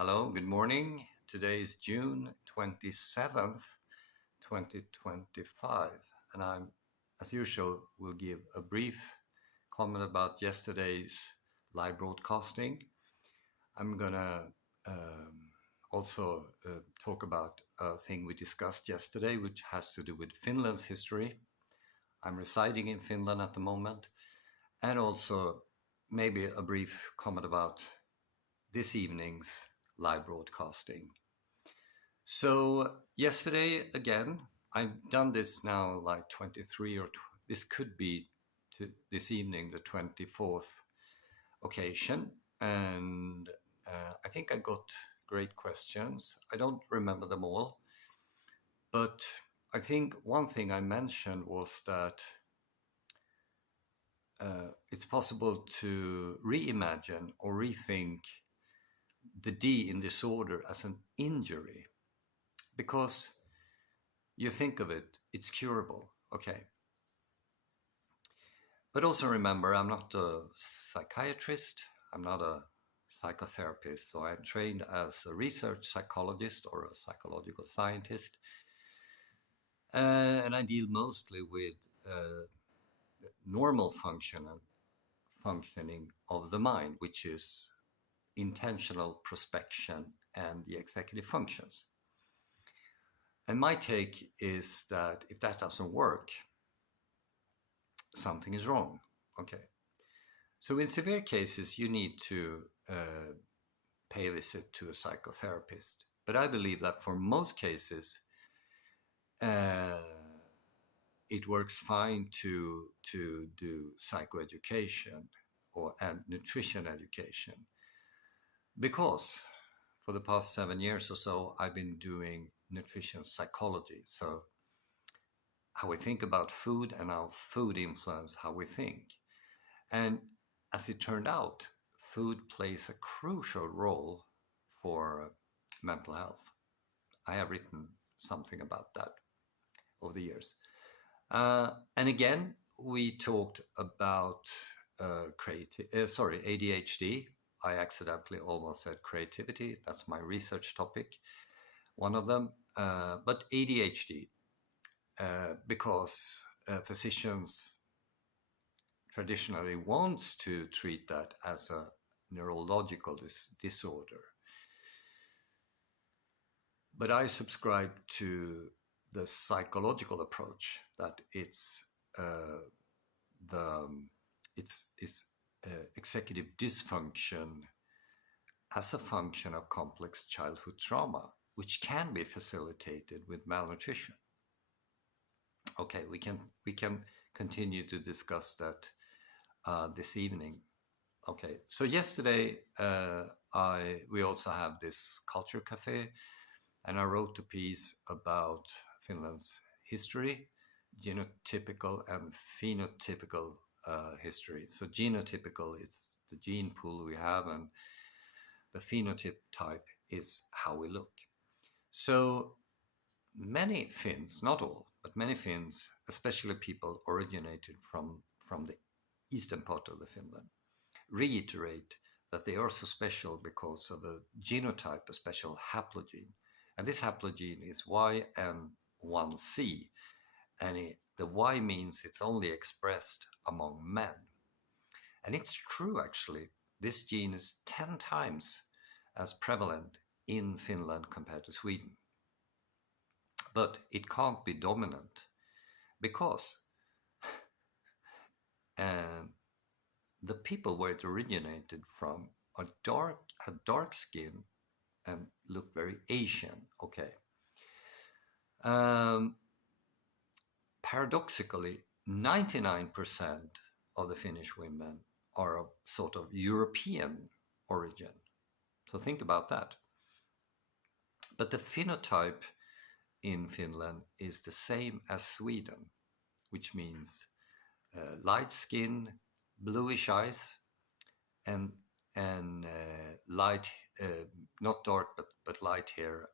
Hello, good morning. Today is June 27th, 2025, and as usual, will give a brief comment about yesterday's live broadcasting. I'm gonna also talk about a thing we discussed yesterday, which has to do with Finland's history. I'm residing in Finland at the moment, and also maybe a brief comment about this evening's live broadcasting. So yesterday, again, I've done this now like 23 or this could be to this evening, the 24th occasion. And I think I got great questions. I don't remember them all, but I think one thing I mentioned was that it's possible to reimagine or rethink the D in disorder as an injury, because you think of it, it's curable, okay. But also remember, I'm not a psychiatrist, I'm not a psychotherapist, so I'm trained as a research psychologist or a psychological scientist, and I deal mostly with normal functioning of the mind, which is intentional prospection and the executive functions. And my take is that if that doesn't work, something is wrong. Okay. So in severe cases, you need to pay a visit to a psychotherapist. But I believe that for most cases, it works fine to do psychoeducation and nutrition education, because for the past 7 years or so, I've been doing nutrition psychology. So how we think about food and how food influences how we think. And as it turned out, food plays a crucial role for mental health. I have written something about that over the years. And again, we talked about ADHD. I accidentally almost said creativity. That's my research topic, one of them. But ADHD, because physicians traditionally wants to treat that as a neurological disorder. But I subscribe to the psychological approach that it's executive dysfunction as a function of complex childhood trauma, which can be facilitated with malnutrition. Okay, we can continue to discuss that this evening. Okay, so yesterday we also have this culture cafe, and I wrote a piece about Finland's history, genotypical and phenotypical history. So genotypical is the gene pool we have, and the phenotype type is how we look. So many Finns, not all, but many Finns, especially people originated from the eastern part of the Finland, reiterate that they are so special because of a genotype, a special haplogene. And this haplogene is YN1C. And the Y means it's only expressed among men. And it's true, actually. This gene is 10 times as prevalent in Finland compared to Sweden. But it can't be dominant because the people where it originated from had dark skin and look very Asian. Okay. Paradoxically, 99% of the Finnish women are of sort of European origin. So think about that. But the phenotype in Finland is the same as Sweden, which means light skin, bluish eyes, and light, not dark, but light hair,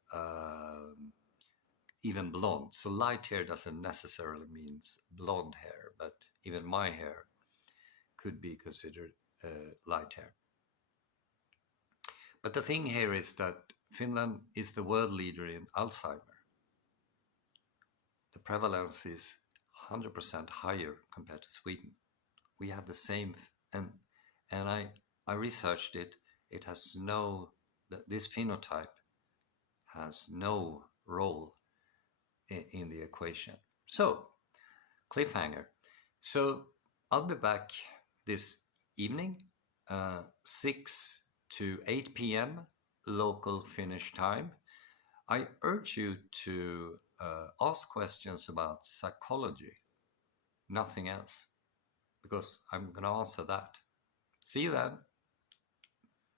even blonde. So light hair doesn't necessarily mean blonde hair, but even my hair could be considered light hair. But the thing here is that Finland is the world leader in Alzheimer. The prevalence is 100% higher compared to Sweden. We have the same, and I researched it. It has no, this phenotype has no role in the equation. So, cliffhanger. So I'll be back this evening, 6 to 8 p.m. local Finnish time. I urge you to ask questions about psychology, nothing else, because I'm going to answer that. See you then.